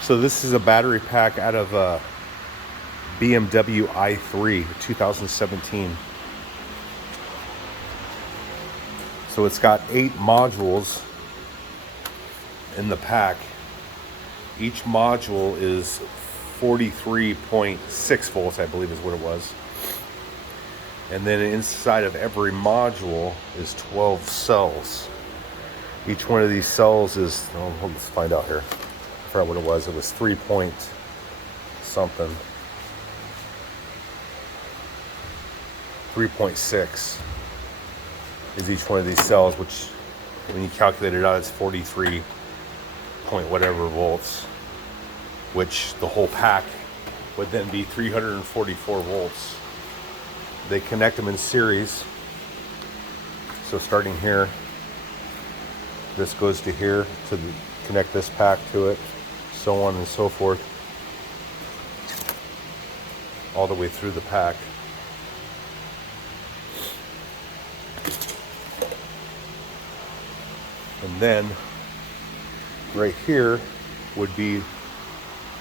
So this is a battery pack out of BMW i3 2017. So it's got 8 modules in the pack. Each module is 43.6 volts, I believe is what it was. And then inside of every module is 12 cells. Each one of these cells is, let's find out here. I forgot what it was. It was 3 point something. 3.6 is each one of these cells, which when you calculate it out, it's 43 point whatever volts, which the whole pack would then be 344 volts. They connect them in series. So starting here, this goes to here to connect this pack to it, so on and so forth, all the way through the pack. And then right here would be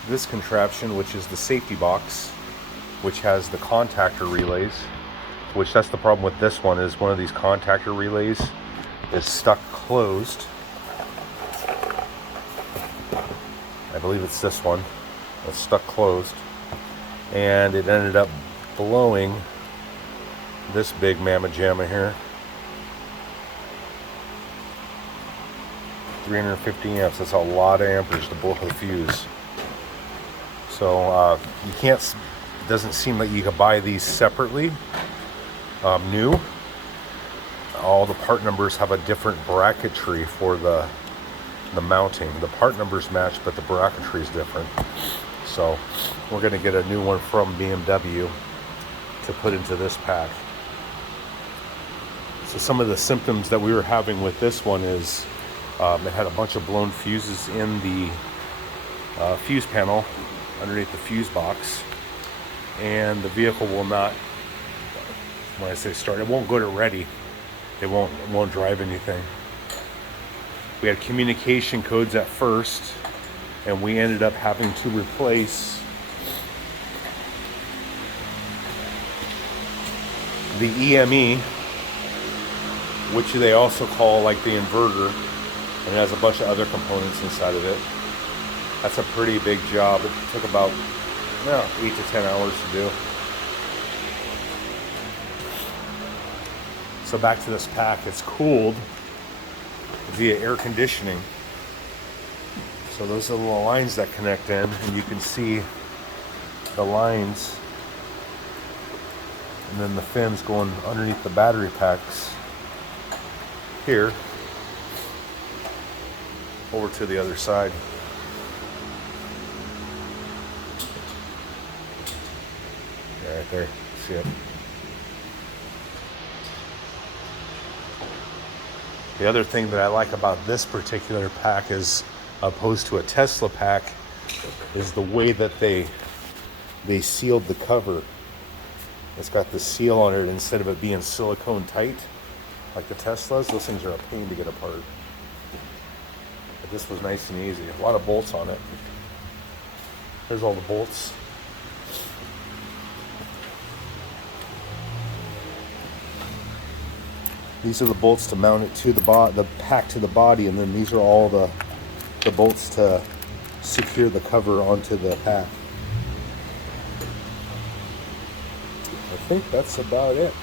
this contraption, which is the safety box, which has the contactor relays, which that's the problem with this one, is one of these contactor relays is stuck closed. I believe it's this one. It's stuck closed. And it ended up blowing this big mamma jamma here. 350 amps. That's a lot of amperage to blow the fuse. So you can't, it doesn't seem like you can buy these separately, new. All the part numbers have a different bracketry for the mounting. The part numbers match, but the bracketry is different. So we're going to get a new one from BMW to put into this pack. So some of the symptoms that we were having with this one is it had a bunch of blown fuses in the fuse panel underneath the fuse box, and the vehicle will not, when I say start, it won't go to ready. It won't drive anything. We had communication codes at first, and we ended up having to replace the EME, which they also call like the inverter, and it has a bunch of other components inside of it. That's a pretty big job. It took about 8 to 10 hours to do. So back to this pack, it's cooled via air conditioning. So those are the little lines that connect in, and you can see the lines, and then the fins going underneath the battery packs here over to the other side. Yeah, right there, see it. The other thing that I like about this particular pack, is opposed to a Tesla pack, is the way that they sealed the cover. It's got the seal on it instead of it being silicone tight like the Teslas. Those things are a pain to get apart. But this was nice and easy. A lot of bolts on it. There's all the bolts. These are the bolts to mount it to the pack to the body, and then these are all the bolts to secure the cover onto the pack. I think that's about it.